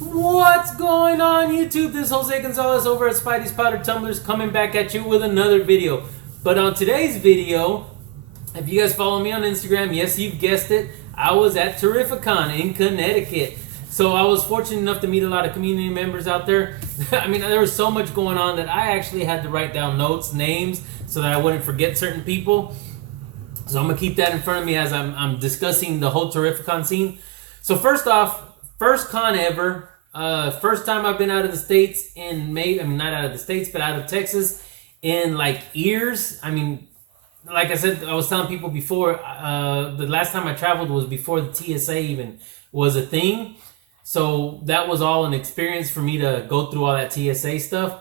What's going on YouTube? This is Jose Gonzalez over at Spidey's Powder Tumblers coming back at you with another video. But on today's video, if you guys follow me on Instagram, yes, you've guessed it, I was at Terrificon in Connecticut. So I was fortunate enough to meet a lot of community members out there. I mean, there was so much going on that I actually had to write down notes, names, so that I wouldn't forget certain people. So I'm going to keep that in front of me as I'm discussing the whole Terrificon scene. So first off, first con ever. First time I've been out of the States in May. I mean, not out of the States, but out of Texas in like years. I mean, like I said, I was telling people before, the last time I traveled was before the TSA even was a thing. So that was all an experience for me to go through all that TSA stuff.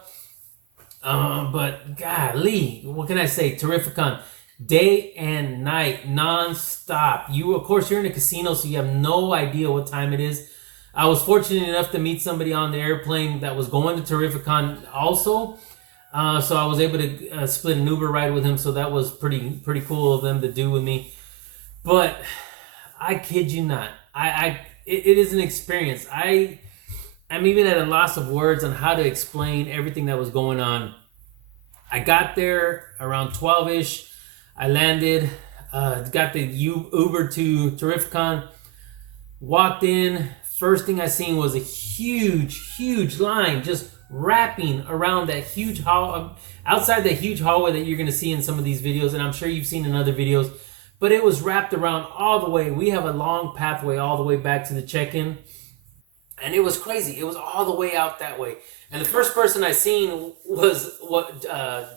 But golly, what can I say? Terrificon. Day and night, non-stop. Of course, you're in a casino, so you have no idea what time it is. I was fortunate enough to meet somebody on the airplane that was going to Terrificon also. So I was able to split an Uber ride with him, so that was pretty cool of them to do with me. But I kid you not, it is an experience. I'm even at a loss of words on how to explain everything that was going on. I got there around 12-ish. I landed, got the Uber to Terrificon, walked in. First thing I seen was a huge line just wrapping around that huge hall, outside the huge hallway that you're going to see in some of these videos, and I'm sure you've seen in other videos, but it was wrapped around all the way. We have a long pathway all the way back to the check-in, and it was crazy. It was all the way out that way. And the first person I seen was what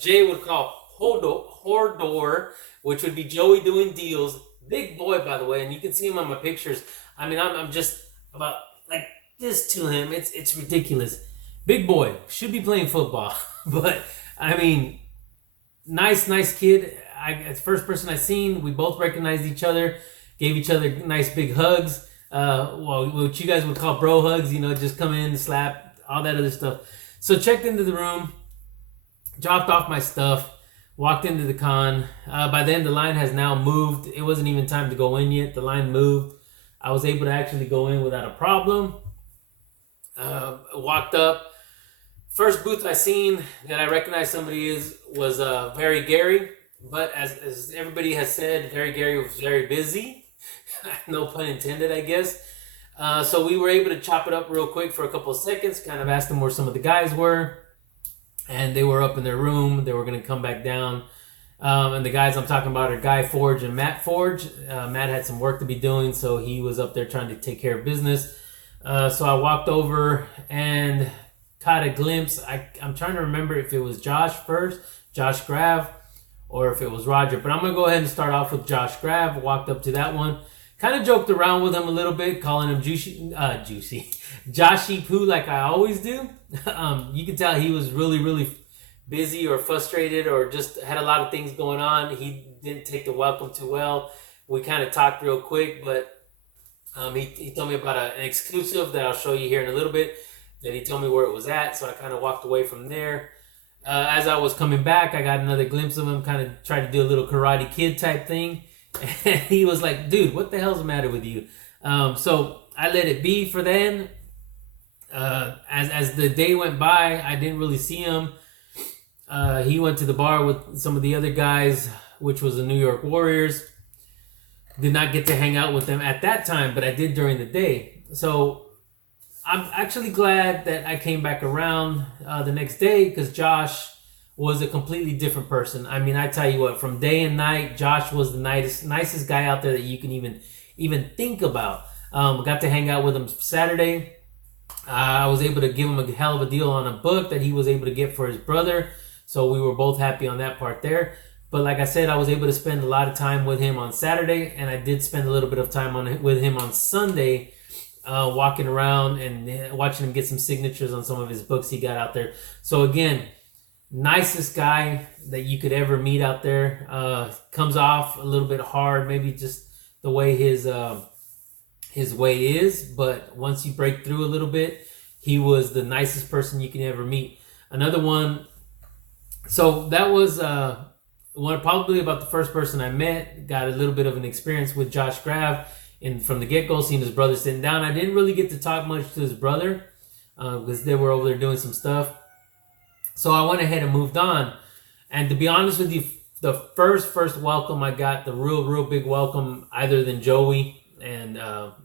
Jay would call Hordor, which would be Joey doing deals. Big boy, by the way, and you can see him on my pictures. I mean, I'm just about like this to him. It's ridiculous. Big boy, should be playing football. But I mean, nice kid. As first person I seen, we both recognized each other, gave each other nice big hugs. Well, what you guys would call bro hugs, just come in, slap, all that other stuff. So checked into the room, dropped off my stuff, walked into the con. By then, the line has now moved. It wasn't even time to go in yet. The line moved. I was able to actually go in without a problem. Walked up. First booth I seen that I recognized somebody was Very Gary. But as everybody has said, Very Gary was very busy. No pun intended, I guess. So we were able to chop it up real quick for a couple of seconds. Kind of asked them where some of the guys were. And they were up in their room. They were going to come back down. And the guys I'm talking about are Guy Forge and Matt Forge. Matt had some work to be doing, so he was up there trying to take care of business. So I walked over and caught a glimpse. I'm trying to remember if it was Josh first, Josh Grav, or if it was Roger. But I'm going to go ahead and start off with Josh Grav. Walked up to that one. Kind of joked around with him a little bit, calling him Joshy Poo like I always do. You could tell he was really busy or frustrated or just had a lot of things going on. He didn't take the welcome too well. We kind of talked real quick, but he told me about an exclusive that I'll show you here in a little bit, that he told me where it was at, so I kind of walked away from there. As I was coming back, I got another glimpse of him, kind of tried to do a little Karate Kid type thing, and he was like, dude, what the hell's the matter with you? So I let it be for then. As the day went by, I didn't really see him. He went to the bar with some of the other guys, which was the New York Warriors. Did not get to hang out with them at that time, but I did during the day. So I'm actually glad that I came back around the next day, because Josh was a completely different person. I mean, I tell you what, from day and night, Josh was the nicest guy out there that you can even think about. Got to hang out with him Saturday. I was able to give him a hell of a deal on a book that he was able to get for his brother. So we were both happy on that part there. But like I said, I was able to spend a lot of time with him on Saturday, and I did spend a little bit of time with him on Sunday, walking around and watching him get some signatures on some of his books he got out there. So again, nicest guy that you could ever meet out there. Comes off a little bit hard, maybe just the way his way is, but once you break through a little bit, he was the nicest person you can ever meet. Another one. So that was probably about the first person I met. Got a little bit of an experience with Josh Grav, and from the get-go, seeing his brother sitting down. I didn't really get to talk much to his brother. because they were over there doing some stuff. So I went ahead and moved on. And to be honest with you, the first welcome I got, the real big welcome, other than Joey and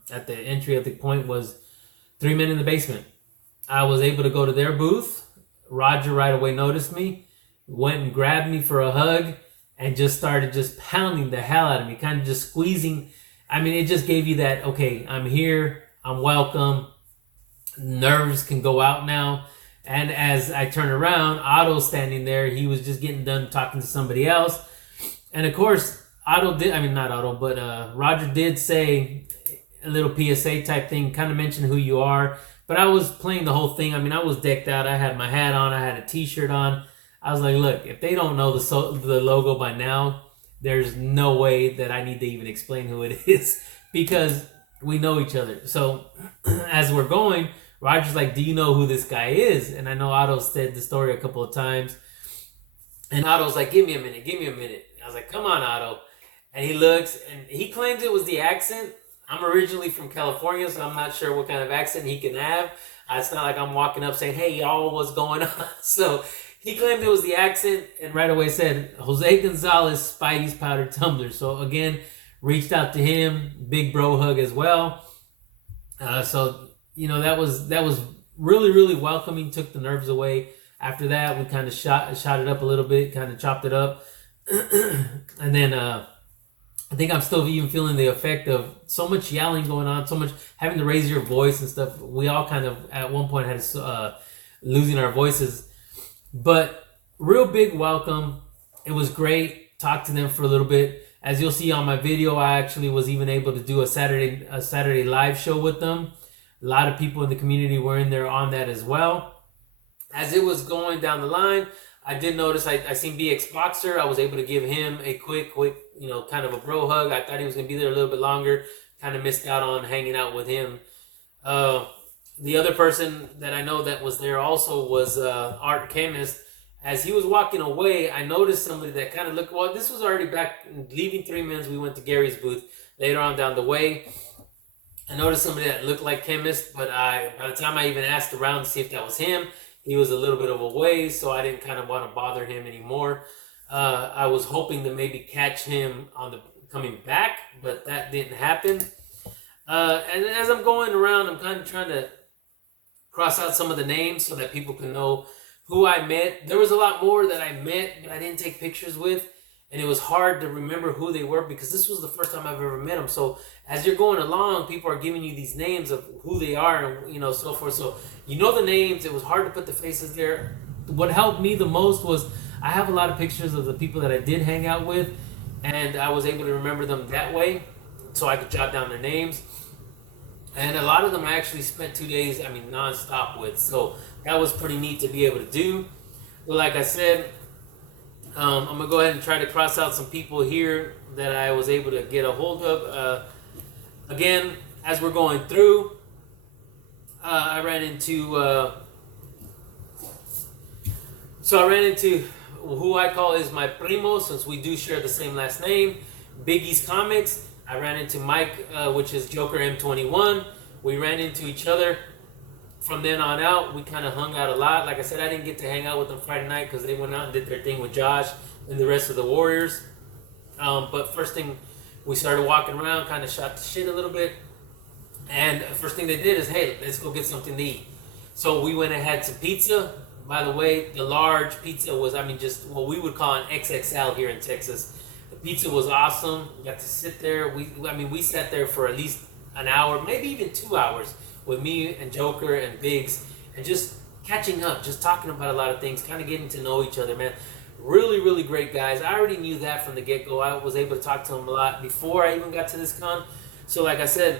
at the entry at the point, was 3 Men in the Basement. I was able to go to their booth. Roger right away noticed me, went and grabbed me for a hug, and just started just pounding the hell out of me, kind of just squeezing. I mean, it just gave you that, okay, I'm here, I'm welcome, nerves can go out now. And as I turn around, Otto's standing there. He was just getting done talking to somebody else. And of course, Roger did say a little PSA type thing, kind of mention who you are. But I was playing the whole thing. I mean, I was decked out. I had my hat on. I had a t-shirt on. I was like, look, if they don't know the logo by now, there's no way that I need to even explain who it is, because we know each other. So as we're going, Roger's like, do you know who this guy is? And I know Otto said the story a couple of times. And Otto's like, give me a minute. I was like, come on, Otto. And he looks, and he claims it was the accent. I'm originally from California, so I'm not sure what kind of accent he can have. It's not like I'm walking up saying, hey, y'all, what's going on? So he claimed it was the accent, and right away said, Jose Gonzalez, Spidey's Powdered Tumbler. So again, reached out to him, big bro hug as well. So you know, that was really welcoming, took the nerves away. After that, we kind of shot it up a little bit, kind of chopped it up. And then I think I'm still even feeling the effect of so much yelling going on, so much having to raise your voice and stuff. We all kind of at one point had losing our voices. But real big welcome. It was great. Talked to them for a little bit. As you'll see on my video, I actually was even able to do a Saturday live show with them. A lot of people in the community were in there on that as well. As it was going down the line, I did notice I seen BX Boxer. I was able to give him a quick, you know, kind of a bro hug. I thought he was going to be there a little bit longer. Kind of missed out on hanging out with him. The other person that I know that was there also was Art Chemist. As he was walking away, I noticed somebody that kind of looked, well, this was already back, leaving 3 Men's, we went to Gary's booth later on down the way. I noticed somebody that looked like Chemist, but by the time I even asked around to see if that was him, he was a little bit of a ways, so I didn't kind of want to bother him anymore. I was hoping to maybe catch him on the coming back, but that didn't happen. And as I'm going around, I'm kind of trying to cross out some of the names so that people can know who I met. There was a lot more that I met, but I didn't take pictures with. And it was hard to remember who they were because this was the first time I've ever met them. So as you're going along, people are giving you these names of who they are and, you know, so forth. So you know the names. It was hard to put the faces there. What helped me the most was I have a lot of pictures of the people that I did hang out with, and I was able to remember them that way so I could jot down their names. And a lot of them I actually spent 2 days, nonstop with. So that was pretty neat to be able to do. But like I said, I'm going to go ahead and try to cross out some people here that I was able to get a hold of. Again, as we're going through, I ran into who I call is my primo, since we do share the same last name, Biggie's Comics. I ran into Mike, which is Joker M21. We ran into each other. From then on out, we kind of hung out a lot. Like I said, I didn't get to hang out with them Friday night because they went out and did their thing with Josh and the rest of the Warriors. But first thing, we started walking around, kind of shot the shit a little bit. And first thing they did is, hey, let's go get something to eat. So we went and had some pizza. By the way, the large pizza was, just what we would call an XXL here in Texas. The pizza was awesome. We got to sit there. We sat there for at least an hour, maybe even 2 hours, with me and Joker and Biggs, and just catching up, just talking about a lot of things, kind of getting to know each other, man. Really, really great guys. I already knew that from the get-go. I was able to talk to them a lot before I even got to this con. So like I said,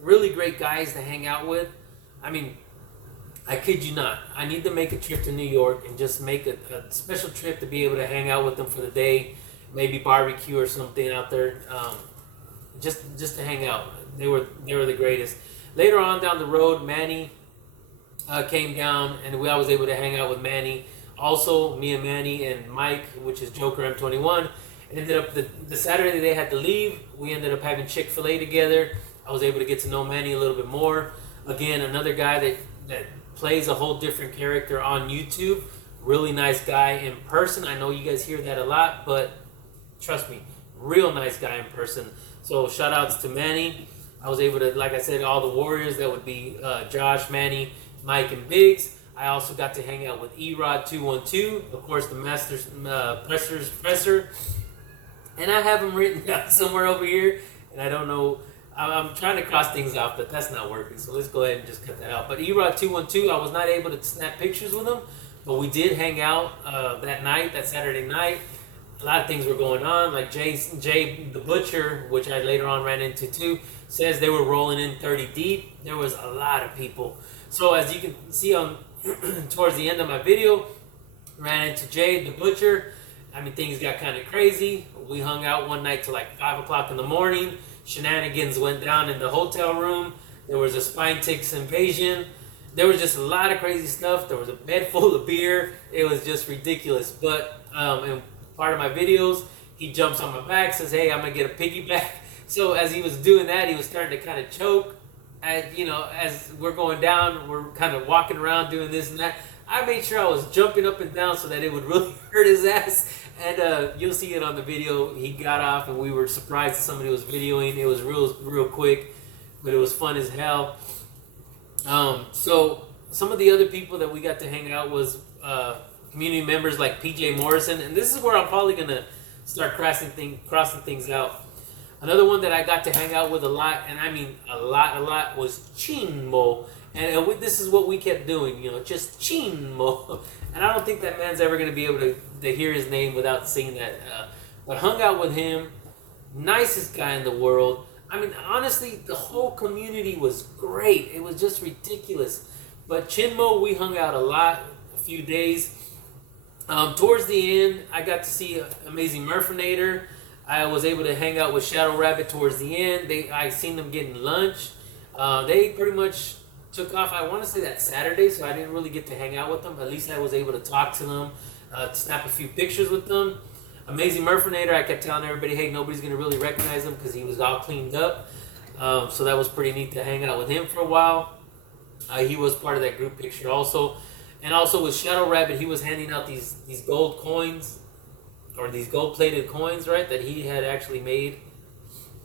really great guys to hang out with. I kid you not. I need to make a trip to New York and just make a special trip to be able to hang out with them for the day, maybe barbecue or something out there, just to hang out. They were the greatest. Later on down the road, Manny came down, and I was able to hang out with Manny. Also, me and Manny and Mike, which is Joker M21, ended up the Saturday they had to leave. We ended up having Chick-fil-A together. I was able to get to know Manny a little bit more. Again, another guy that plays a whole different character on YouTube. Really nice guy in person. I know you guys hear that a lot, but trust me, real nice guy in person. So shout outs to Manny. I was able to, like I said, all the Warriors. That would be Josh, Manny, Mike, and Biggs. I also got to hang out with Erod212, of course, the Masters presser. And I have him written down somewhere over here, and I don't know. I'm trying to cross things off, but that's not working. So let's go ahead and just cut that out. But Erod212, I was not able to snap pictures with him, but we did hang out that Saturday night. A lot of things were going on. Like Jay the Butcher, which I later on ran into too, says they were rolling in 30 deep. There was a lot of people. So as you can see on towards the end of my video, ran into Jay the Butcher. I mean, things got kind of crazy. We hung out one night till like 5 o'clock in the morning. Shenanigans went down in the hotel room. There was a spine ticks invasion. There was just a lot of crazy stuff. There was a bed full of beer. It was just ridiculous. But in part of my videos, he jumps on my back, says, "Hey, I'm gonna get a piggyback." So as he was doing that, he was starting to kind of choke. And as we're going down, we're kind of walking around doing this and that. I made sure I was jumping up and down so that it would really hurt his ass. And you'll see it on the video. He got off, and we were surprised that somebody was videoing. It was real quick, but it was fun as hell. So some of the other people that we got to hang out was community members like PJ Morrison, and this is where I'm probably gonna start crossing things out. Another one that I got to hang out with a lot, and I mean a lot, was Chinmo. And this is what we kept doing, just Chinmo. And I don't think that man's ever going to be able to hear his name without seeing that. But hung out with him, nicest guy in the world. I mean, honestly, the whole community was great. It was just ridiculous. But Chinmo, we hung out a lot, a few days. Towards the end, I got to see Amazing Murphinator. I was able to hang out with Shadow Rabbit towards the end. I seen them getting lunch. They pretty much took off, I want to say that Saturday, so I didn't really get to hang out with them. At least I was able to talk to them, snap a few pictures with them. Amazing Murphinator, I kept telling everybody, hey, nobody's going to really recognize him because he was all cleaned up. So that was pretty neat to hang out with him for a while. He was part of that group picture also. And also with Shadow Rabbit, he was handing out these gold coins, or these gold-plated coins, right, that he had actually made.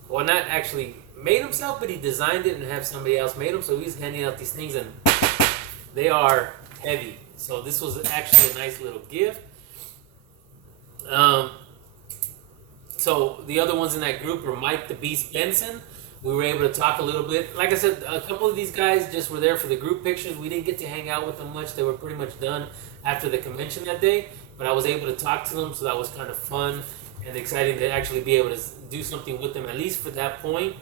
Well, not actually made himself, but he designed it and have somebody else made them. So he's handing out these things, and they are heavy. So this was actually a nice little gift. So the other ones in that group were Mike the Beast Benson. We were able to talk a little bit. Like I said, a couple of these guys just were there for the group pictures. We didn't get to hang out with them much. They were pretty much done after the convention that day. But I was able to talk to them, so that was kind of fun and exciting to actually be able to do something with them, at least for that point.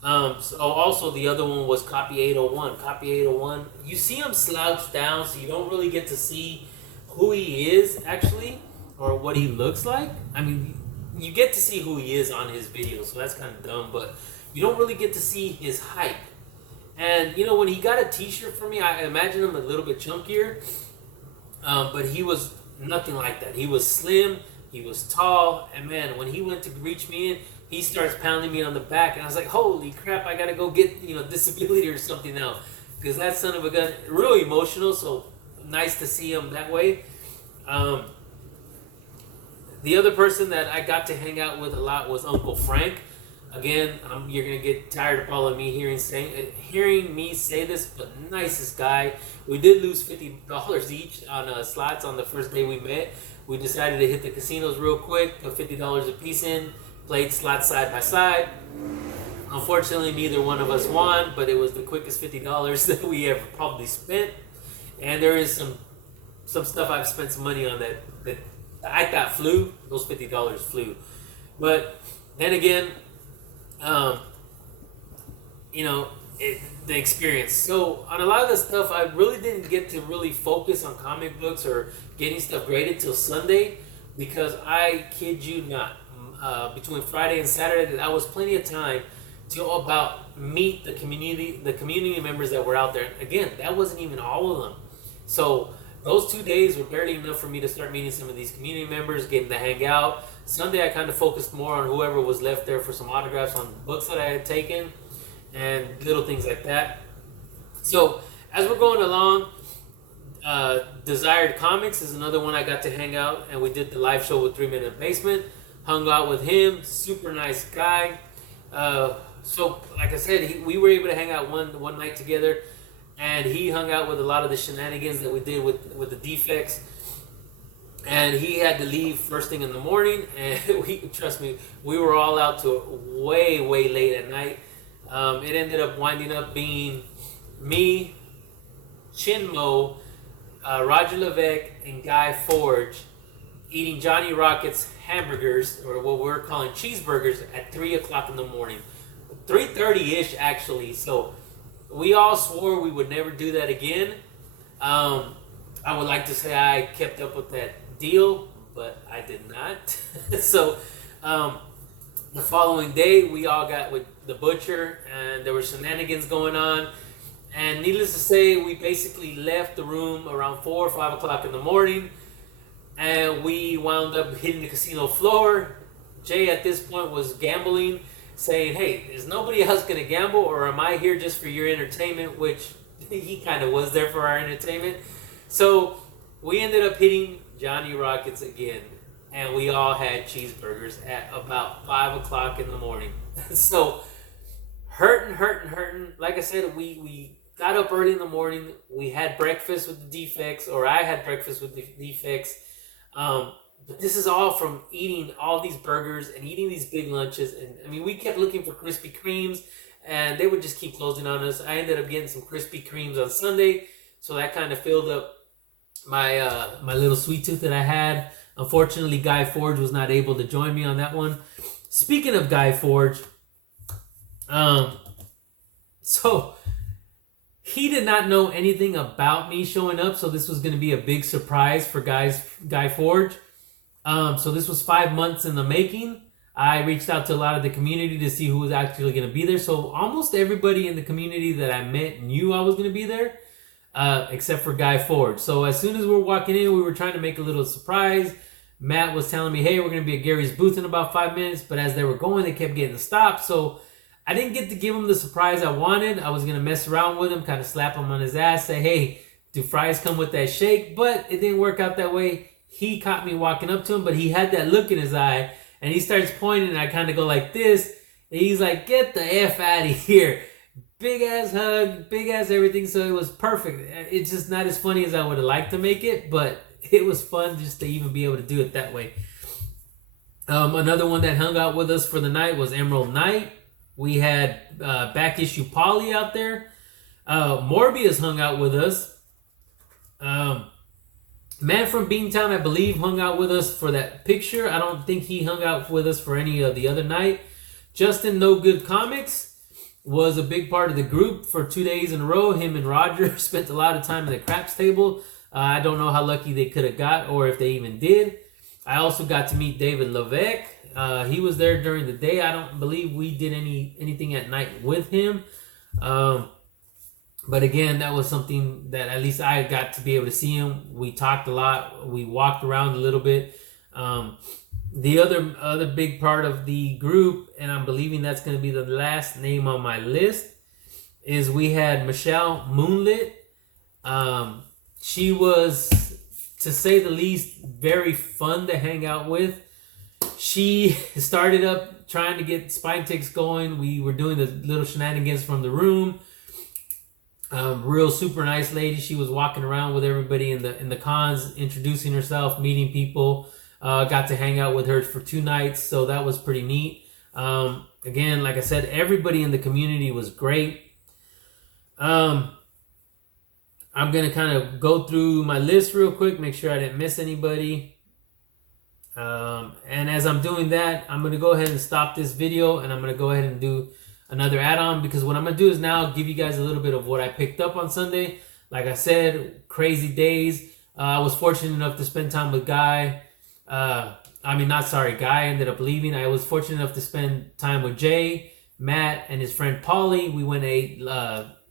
So also the other one was Copy 801. Copy 801, you see him slouched down, so you don't really get to see who he is actually, or what he looks like. I mean, you get to see who he is on his video, so that's kind of dumb, but you don't really get to see his height. And when he got a t-shirt for me, I imagine him a little bit chunkier, but he was nothing like that. He was slim, he was tall, and man, when he went to reach me in, he starts pounding me on the back, and I was like, holy crap, I gotta go get disability or something now, because that son of a gun, really emotional. So nice to see him that way. The other person that I got to hang out with a lot was Uncle Frank. Again, you're gonna get tired of following me hearing me say this, but nicest guy. We did lose $50 each on slots on the first day we met. We decided to hit the casinos real quick, put $50 a piece in, played slots side by side. Unfortunately, neither one of us won, but it was the quickest $50 that we ever probably spent. And there is some stuff I've spent some money on that I thought flew. Those $50 flew. But then again, the experience. So on a lot of the stuff, I really didn't get to really focus on comic books or getting stuff graded till Sunday, because I kid you not, between Friday and Saturday, that was plenty of time to about meet the community members that were out there. Again, that wasn't even all of them. So those 2 days were barely enough for me to start meeting some of these community members, getting to hang out. Sunday, I kind of focused more on whoever was left there for some autographs on books that I had taken and little things like that. So as we're going along, Desired Comics is another one I got to hang out, and we did the live show with 3 Minute Basement. Hung out with him, super nice guy. So like I said, we were able to hang out one night together, and he hung out with a lot of the shenanigans that we did with the defects. And he had to leave first thing in the morning, and trust me, we were all out to way late at night. It ended up winding up being me, Chinmo, Roger Levesque, and Guy Forge eating Johnny Rocket's hamburgers, or what we're calling cheeseburgers, at 3 o'clock in the morning. 3:30-ish, actually. So we all swore we would never do that again. I would like to say I kept up with that deal, but I did not. So the following day, we all got with the butcher, and there were shenanigans going on. And needless to say, we basically left the room around 4 or 5 o'clock in the morning, and we wound up hitting the casino floor. Jay at this point was gambling, saying, hey, is nobody else going to gamble, or am I here just for your entertainment? Which he kind of was there for our entertainment. So we ended up hitting Johnny Rockets again, and we all had cheeseburgers at about 5 o'clock in the morning. So hurting. Like I said, we got up early in the morning. We had breakfast with the defects, or I had breakfast with the defects. But this is all from eating all these burgers and eating these big lunches. And I mean, we kept looking for Krispy Kremes, and they would just keep closing on us. I ended up getting some Krispy Kremes on Sunday, so that kind of filled up my my little sweet tooth that I had. Unfortunately, Guy Forge was not able to join me on that one. Speaking of Guy Forge, so he did not know anything about me showing up, so this was going to be a big surprise for Guy Forge. So this was 5 months in the making. I reached out to a lot of the community to see who was actually going to be there. So almost everybody in the community that I met knew I was going to be there, except for Guy Forge. So as soon as we were walking in, we were trying to make a little surprise. Matt was telling me, hey, we're going to be at Gary's booth in about 5 minutes. But as they were going, they kept getting stopped. So I didn't get to give him the surprise I wanted. I was going to mess around with him, kind of slap him on his ass, say, hey, do fries come with that shake? But it didn't work out that way. He caught me walking up to him, but he had that look in his eye, and he starts pointing, and I kind of go like this, and he's like, get the F out of here. Big ass hug, big ass everything, so it was perfect. It's just not as funny as I would have liked to make it, but it was fun just to even be able to do it that way. Another one that hung out with us for the night was Emerald Knight. We had back issue Polly out there. Morbius hung out with us. Man from Beantown, I believe, hung out with us for that picture. I don't think he hung out with us for any of the other night. Justin No Good Comics was a big part of the group for 2 days in a row. Him and Roger spent a lot of time at the craps table. I don't know how lucky they could have got, or if they even did. I also got to meet David Levesque. He was there during the day. I don't believe we did anything at night with him. But again, that was something that at least I got to be able to see him. We talked a lot. We walked around a little bit. The other big part of the group, and I'm believing that's going to be the last name on my list, is we had Michelle Moonlit. She was, to say the least, very fun to hang out with. She started up trying to get Spine Ticks going. We were doing the little shenanigans from the room. Real super nice lady. She was walking around with everybody in the cons, introducing herself, meeting people. Got to hang out with her for 2 nights, so that was pretty neat. Again, like I said, everybody in the community was great. I'm gonna kind of go through my list real quick, make sure I didn't miss anybody. And as I'm doing that, I'm gonna go ahead and stop this video, and I'm gonna go ahead and do another add-on, because what I'm going to do is now give you guys a little bit of what I picked up on Sunday. Like I said, crazy days. I was fortunate enough to spend time with Guy. Guy ended up leaving. I was fortunate enough to spend time with Jay, Matt, and his friend Polly. We went and ate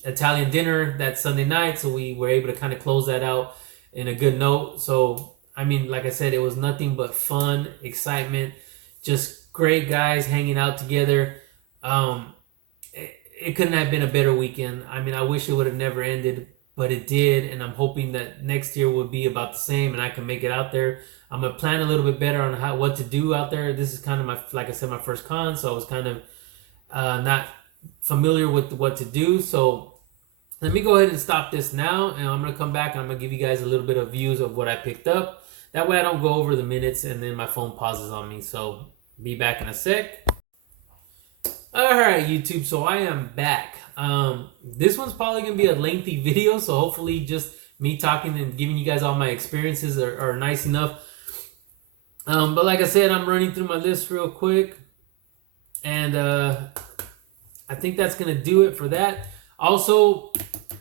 Italian dinner that Sunday night, so we were able to kind of close that out in a good note. So, like I said, it was nothing but fun, excitement, just great guys hanging out together. It couldn't have been a better weekend. I wish it would have never ended, but it did, and I'm hoping that next year will be about the same, and I can make it out there. I'm gonna plan a little bit better on what to do out there. This is kind of like I said, my first con, so I was kind of not familiar with what to do. So let me go ahead and stop this now, and I'm gonna come back and I'm gonna give you guys a little bit of views of what I picked up. That way I don't go over the minutes and then my phone pauses on me. So be back in a sec. All right, YouTube. So I am back. This one's probably gonna be a lengthy video, so hopefully just me talking and giving you guys all my experiences are nice enough. But like I said, I'm running through my list real quick, and I think that's gonna do it for that. Also,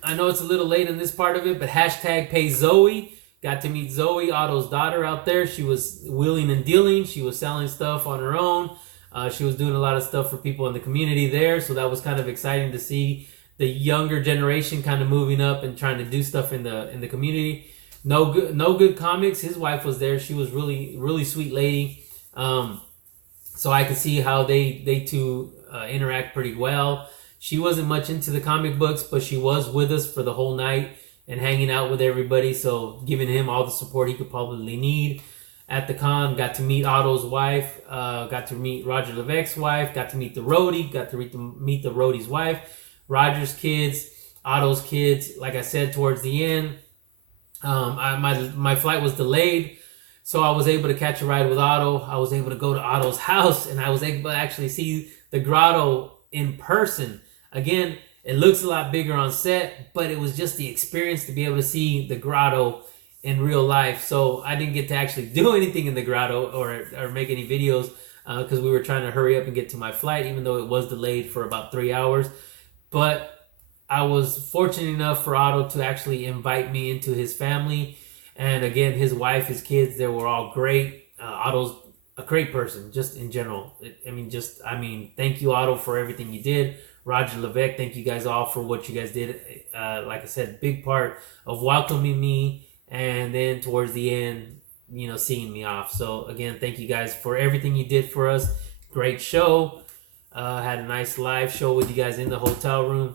I know it's a little late in this part of it, but hashtag pay Zoe. Got to meet Zoe, Otto's daughter, out there. She was wheeling and dealing. She was selling stuff on her own. She was doing a lot of stuff for people in the community there, so that was kind of exciting to see the younger generation kind of moving up and trying to do stuff in the community. No good comics. His wife was there. She was really sweet lady. So I could see how they two interact pretty well. She wasn't much into the comic books, but she was with us for the whole night and hanging out with everybody. So giving him all the support he could probably need. At the con, got to meet Otto's wife, got to meet Roger Levesque's wife, got to meet the roadie, got to meet the roadie's wife, Roger's kids, Otto's kids. Like I said, towards the end, my flight was delayed, so I was able to catch a ride with Otto. I was able to go to Otto's house, and I was able to actually see the grotto in person. Again, it looks a lot bigger on set, but it was just the experience to be able to see the grotto in real life. So I didn't get to actually do anything in the grotto or make any videos because we were trying to hurry up and get to my flight, even though it was delayed for about 3 hours. But I was fortunate enough for Otto to actually invite me into his family. And again, his wife, his kids, they were all great. Otto's a great person, just in general. Thank you, Otto, for everything you did. Roger Levesque, thank you guys all for what you guys did. Like I said, big part of welcoming me, and then towards the end, seeing me off. So again, thank you guys for everything you did for us. Great show. Had a nice live show with you guys in the hotel room.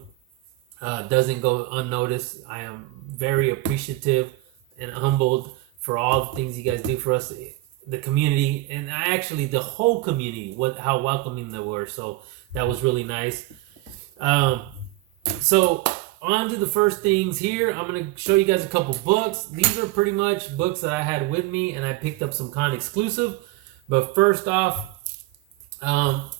Doesn't go unnoticed. I am very appreciative and humbled for all the things you guys do for us, the community, and actually the whole community, how welcoming they were. So that was really nice. So on to the first things here. I'm going to show you guys a couple books. These are pretty much books that I had with me, and I picked up some con exclusive. But first off,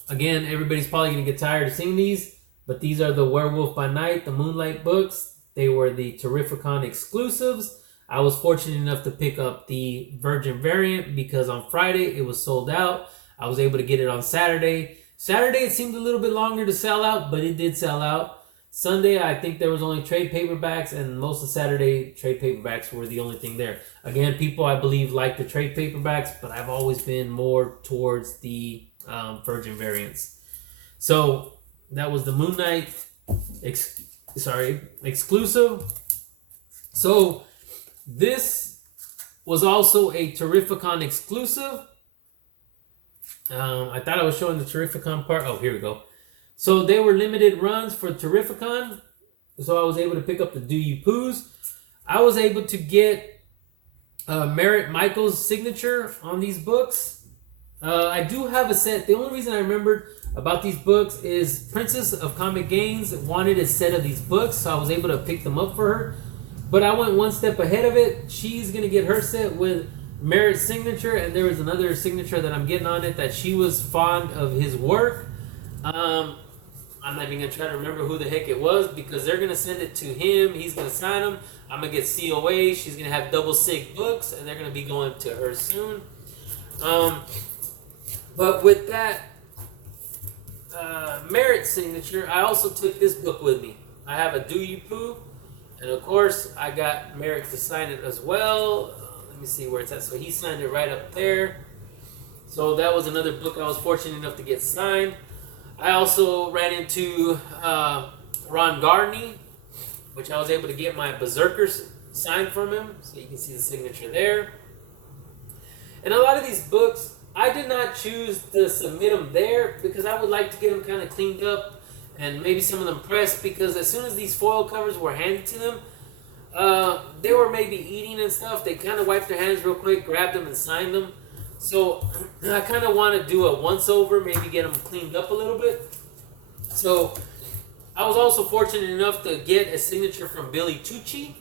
again, everybody's probably going to get tired of seeing these, but these are the Werewolf by Night, the Moonlight books. They were the Terrificon exclusives. I was fortunate enough to pick up the Virgin variant because on Friday it was sold out. I was able to get it on Saturday. Saturday it seemed a little bit longer to sell out, but it did sell out. Sunday, I think there was only trade paperbacks, and most of Saturday, trade paperbacks were the only thing there. Again, people, I believe, like the trade paperbacks, but I've always been more towards the Virgin variants. So that was the Moon Knight exclusive. So this was also a Terrificon exclusive. I thought I was showing the Terrificon part. Oh, here we go. So they were limited runs for Terrificon. So I was able to pick up the Do You Poos. I was able to get Merritt Michael's signature on these books. I do have a set. The only reason I remembered about these books is Princess of Comic Gains wanted a set of these books, so I was able to pick them up for her. But I went one step ahead of it. She's going to get her set with Merritt's signature, and there was another signature that I'm getting on it that she was fond of his work. I'm not even going to try to remember who the heck it was because they're going to send it to him. He's going to sign them. I'm going to get COA. She's going to have double sig books, and they're going to be going to her soon. But with that Merritt signature, I also took this book with me. I have a Do You Poo, and of course, I got Merritt to sign it as well. Let me see where it's at. So he signed it right up there. So that was another book I was fortunate enough to get signed. I also ran into Ron Gardney, which I was able to get my Berserkers signed from him. So you can see the signature there. And a lot of these books, I did not choose to submit them there because I would like to get them kind of cleaned up and maybe some of them pressed, because as soon as these foil covers were handed to them, They were maybe eating and stuff. They kind of wiped their hands real quick, grabbed them, and signed them. So I kind of want to do a once over, maybe get them cleaned up a little bit. So I was also fortunate enough to get a signature from Billy Tucci.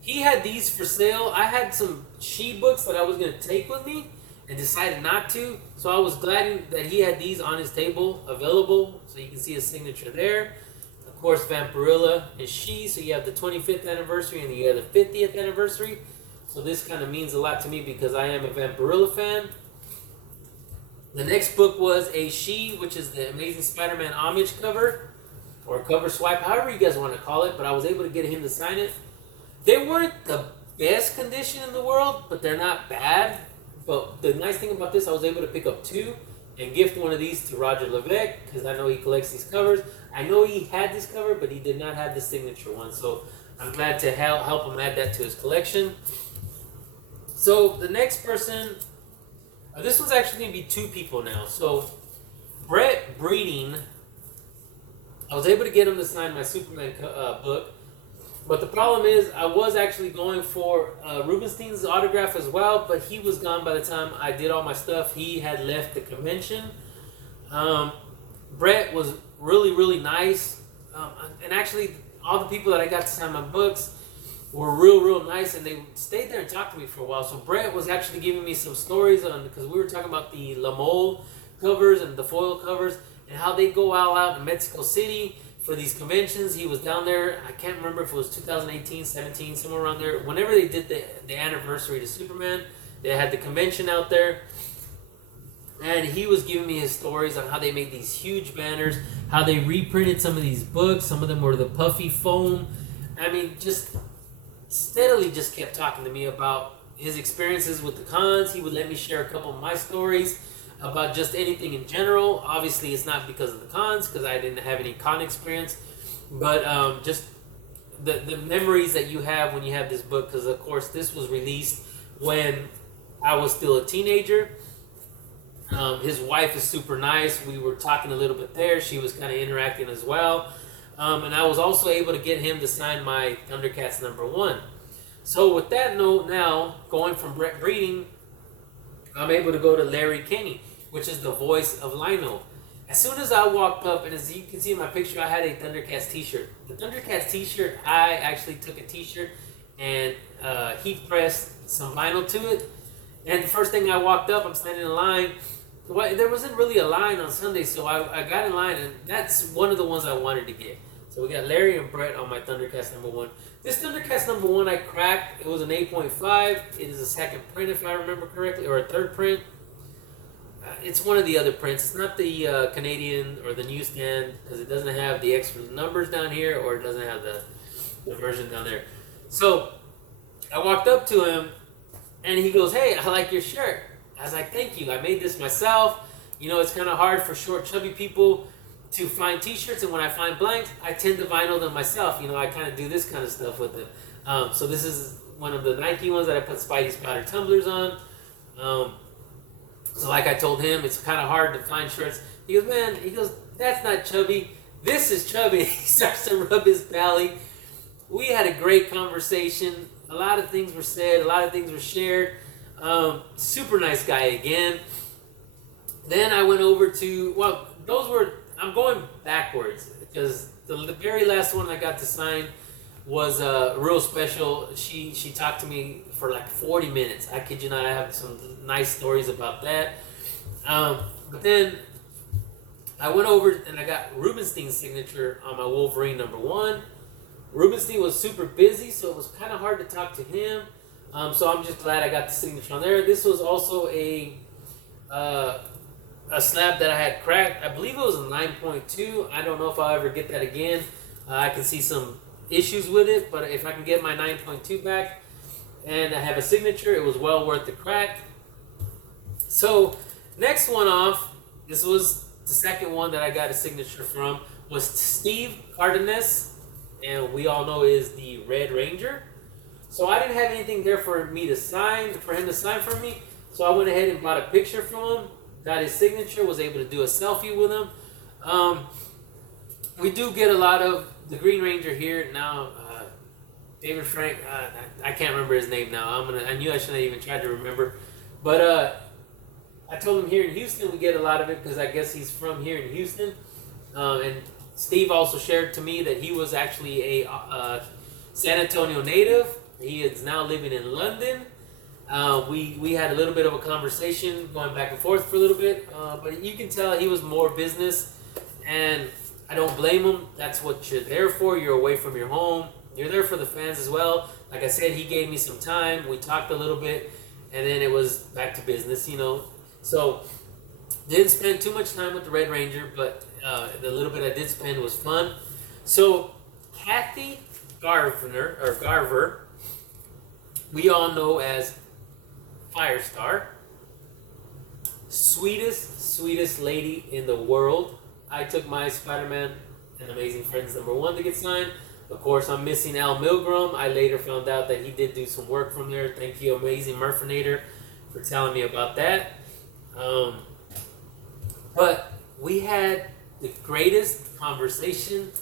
He had these for sale. I had some She books that I was going to take with me and decided not to. So I was glad that he had these on his table available. So you can see his signature there. Of course, Vampirilla and She. So you have the 25th anniversary and you have the 50th anniversary. So this kind of means a lot to me because I am a Vampirilla fan. The next book was a She, which is the Amazing Spider-Man homage cover. Or cover swipe, however you guys want to call it. But I was able to get him to sign it. They weren't the best condition in the world, but they're not bad. But the nice thing about this, I was able to pick up 2 and gift one of these to Roger Levesque because I know he collects these covers. I know he had this cover, but he did not have the signature one. So I'm glad to help him add that to his collection. So the next person, this one's actually going to be 2 people now. So Brett Breeding, I was able to get him to sign my Superman book. But the problem is, I was actually going for Rubenstein's autograph as well, but he was gone by the time I did all my stuff. He had left the convention. Brett was really, really nice. And actually, all the people that I got to sign my books were real, real nice, and they stayed there and talked to me for a while. So Brett was actually giving me some stories on, because we were talking about the La Mole covers and the foil covers, and how they go all out in Mexico City for these conventions. He was down there, I can't remember if it was 2018, 17, somewhere around there. Whenever they did the anniversary to Superman, they had the convention out there. And he was giving me his stories on how they made these huge banners, how they reprinted some of these books. Some of them were the puffy foam. I mean, just steadily just kept talking to me about his experiences with the cons. He would let me share a couple of my stories about just anything in general. Obviously, it's not because of the cons, because I didn't have any con experience, but just the memories that you have when you have this book, because of course this was released when I was still a teenager. His wife is super nice. We were talking a little bit there. She was kind of interacting as well. And I was also able to get him to sign my Thundercats #1. So with that note now, going from Brett Breeding, I'm able to go to Larry Kenney, which is the voice of Lionel. As soon as I walked up, and as you can see in my picture, I had a Thundercats t-shirt. The Thundercats t-shirt, I actually took a t-shirt and heat pressed some vinyl to it. And the first thing I walked up, I'm standing in line. Well, there wasn't really a line on Sunday, so I got in line, and that's one of the ones I wanted to get. So we got Larry and Brett on my Thundercats #1. This Thundercats #1 I cracked. It was an 8.5. It is a second print, if I remember correctly, or a third print. It's one of the other prints. It's not the Canadian or the newsstand, because it doesn't have the extra numbers down here, or it doesn't have the version down there. So I walked up to him, and he goes, "Hey, I like your shirt." I was like, "Thank you. I made this myself." You know, it's kind of hard for short, chubby people to find t-shirts, and when I find blanks, I tend to vinyl them myself. You know, I kind of do this kind of stuff with them. So this is one of the Nike ones that I put Spidey's powder tumblers on. So like I told him, it's kind of hard to find shirts. He goes, "Man," he goes, "that's not chubby. This is chubby." He starts to rub his belly. We had a great conversation. A lot of things were said. A lot of things were shared. Super nice guy again. Then I went over to, well, I'm going backwards, because the very last one I got to sign was real special. She talked to me for like 40 minutes. I kid you not, I have some nice stories about that. But then I went over and I got Rubenstein's signature on my Wolverine #1. Rubenstein was super busy, so it was kind of hard to talk to him. So I'm just glad I got the signature on there. This was also a slab that I had cracked. I believe it was a 9.2. I don't know if I'll ever get that again. I can see some issues with it, but if I can get my 9.2 back and I have a signature, it was well worth the crack. So next one off, this was the second one that I got a signature from, was Steve Cardenas, and we all know is the Red Ranger. So I didn't have anything there for him to sign for me. So I went ahead and bought a picture from him, got his signature, was able to do a selfie with him. We do get a lot of the Green Ranger here now. David Frank. I can't remember his name now. I knew I shouldn't have even tried to remember, but I told him here in Houston we get a lot of it because I guess he's from here in Houston. And Steve also shared to me that he was actually a San Antonio native. He is now living in London. We had a little bit of a conversation going back and forth for a little bit, but you can tell he was more business, and I don't blame him. That's what you're there for. You're away from your home. You're there for the fans as well. Like I said, he gave me some time. We talked a little bit, and then it was back to business, you know. So didn't spend too much time with the Red Ranger, but the little bit I did spend was fun. So Kathy Garver, we all know as Firestar, sweetest lady in the world. I took my Spider-Man and Amazing Friends #1 to get signed. Of course, I'm missing Al Milgrom. I later found out that he did do some work from there. Thank you, Amazing Murphinator, for telling me about that. But we had the greatest conversation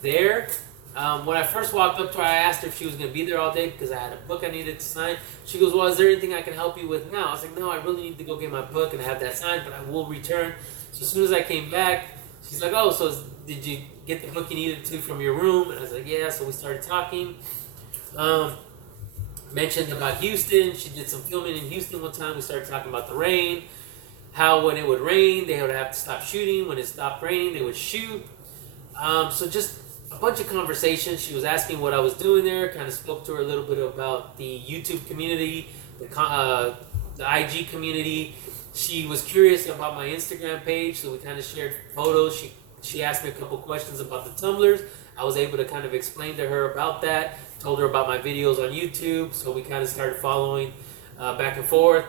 there. When I first walked up to her, I asked her if she was going to be there all day because I had a book I needed to sign. She goes, well, is there anything I can help you with now? I was like, no, I really need to go get my book and have that signed, but I will return. So as soon as I came back, she's like, oh, so did you get the book you needed to from your room? And I was like, yeah. So we started talking. Mentioned about Houston. She did some filming in Houston one time. We started talking about the rain. How when it would rain, they would have to stop shooting. When it stopped raining, they would shoot. So just a bunch of conversations. She was asking what I was doing there. Kind of spoke to her a little bit about the YouTube community, the IG community. She was curious about my Instagram page, so we kind of shared photos. She asked me a couple questions about the tumblers. I was able to kind of explain to her about that. Told her about my videos on YouTube, so we kind of started following back and forth.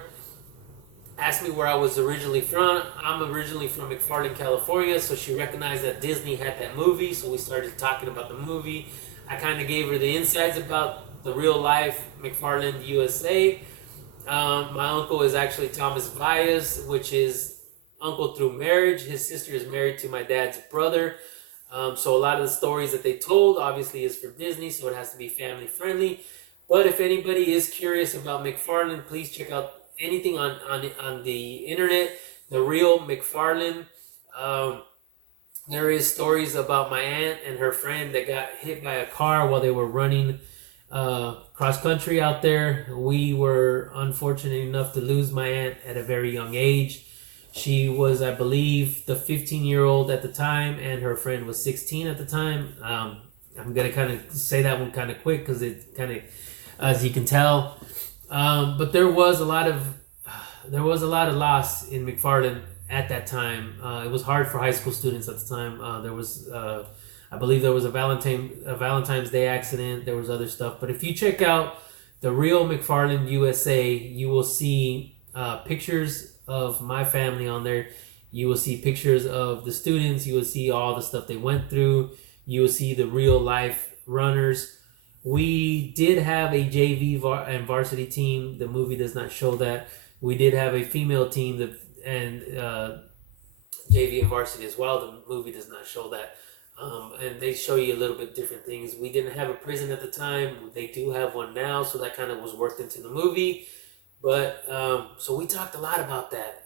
Asked me where I was originally from. I'm originally from McFarland, California, so she recognized that Disney had that movie, so we started talking about the movie. I kind of gave her the insights about the real life McFarland, USA. My uncle is actually Thomas Vias, which is uncle through marriage. His sister is married to my dad's brother. So a lot of the stories that they told obviously is for Disney, so it has to be family friendly. But if anybody is curious about McFarland, please check out anything on the internet, the real McFarland. There is stories about my aunt and her friend that got hit by a car while they were running cross country out there. We were unfortunate enough to lose my aunt at a very young age. She was, I believe, the 15-year-old at the time, and her friend was 16 at the time. I'm gonna kind of say that one kind of quick because it kind of, as you can tell. But there was a lot of loss in McFarland at that time. It was hard for high school students at the time. There was, I believe, there was a Valentine's Day accident. There was other stuff. But if you check out the real McFarland USA, you will see pictures of my family on there. You will see pictures of the students. You will see all the stuff they went through. You will see the real life runners. We did have a JV and varsity team. The movie does not show that. We did have a female team and JV and varsity as well. The movie does not show that. And they show you a little bit different things. We didn't have a prison at the time. They do have one now, so that kind of was worked into the movie. But so we talked a lot about that.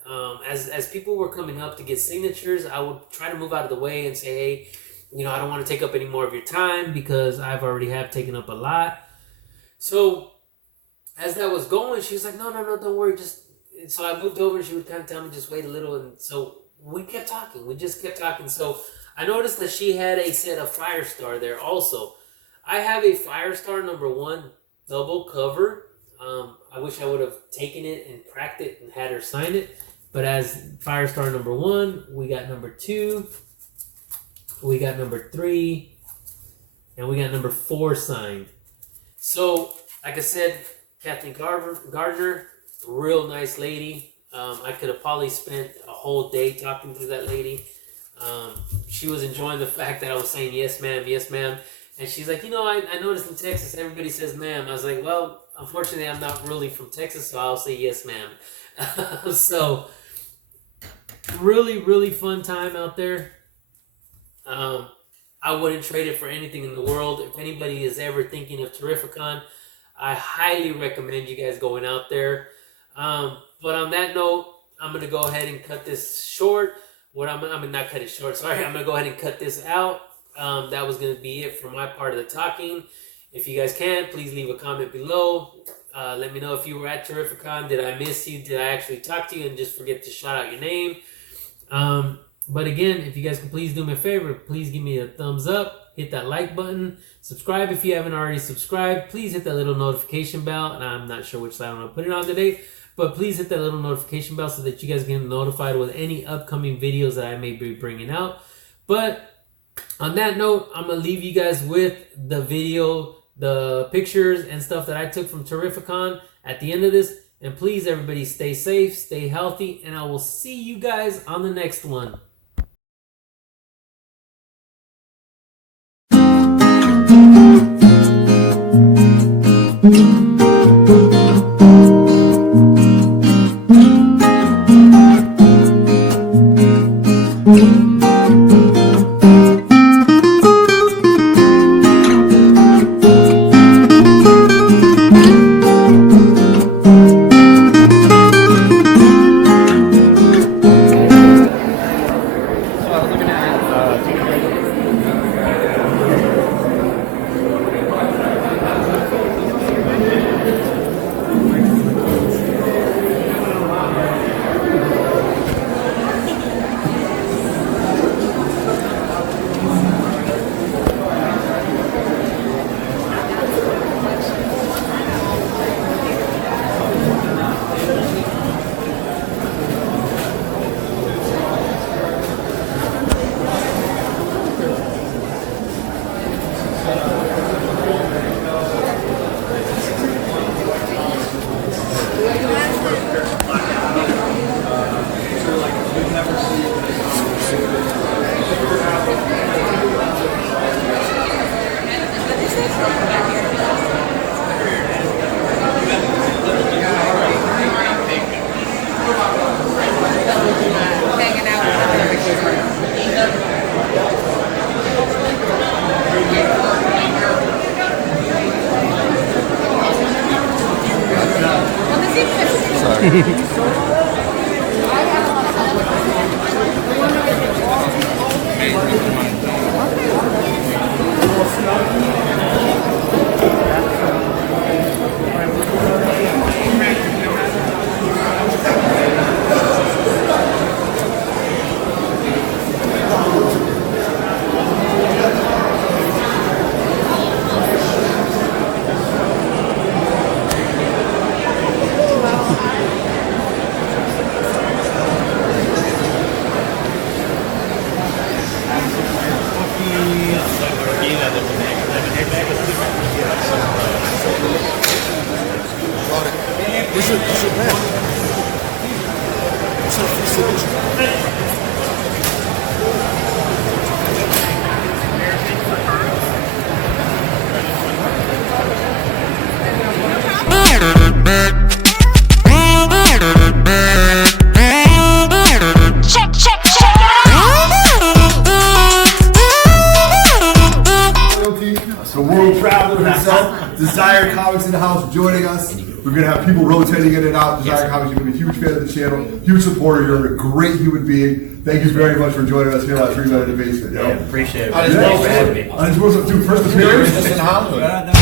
As people were coming up to get signatures, I would try to move out of the way and say, hey, I don't want to take up any more of your time because I've already have taken up a lot. So as that was going, she was like, no, don't worry. So I moved over and she would kind of tell me, just wait a little. And so we kept talking. We just kept talking. So I noticed that she had a set of Firestar there also. I have a Firestar #1 double cover. I wish I would have taken it and cracked it and had her sign it. But as Firestar #1, we got #2, we got #3, and we got #4 signed. So, like I said, Kathleen Gardner, real nice lady. I could have probably spent a whole day talking to that lady. She was enjoying the fact that I was saying yes ma'am. And she's like, I noticed in Texas everybody says ma'am. I was like, well, unfortunately I'm not really from Texas, so I'll say yes ma'am. So really fun time out there. I I wouldn't trade it for anything in the world. If anybody is ever thinking of Terrificon, I highly recommend you guys going out there. But on that note, I'm gonna go ahead and cut this short. I'm gonna not cut it short. Sorry, I'm gonna go ahead and cut this out. That was gonna be it for my part of the talking. If you guys can, please leave a comment below. Let me know if you were at Terrificon. Did I miss you? Did I actually talk to you and just forget to shout out your name? But again, if you guys can please do me a favor, please give me a thumbs up, hit that like button, subscribe if you haven't already subscribed. Please hit that little notification bell, and I'm not sure which side I'm going to put it on today, but please hit that little notification bell so that you guys get notified with any upcoming videos that I may be bringing out. But on that note, I'm going to leave you guys with the video, the pictures and stuff that I took from Terrificon at the end of this. And please, everybody, stay safe, stay healthy, and I will see you guys on the next one. Desire Comics in the house joining us. We're going to have people rotating in and out. Desire Comics, you're going to be a huge fan of the channel, huge supporter. You're a great human being. Thank you very much for joining us here at 3 Men in the Basement. Yeah, appreciate it. Thanks for having me. First appearance. Just in Hollywood.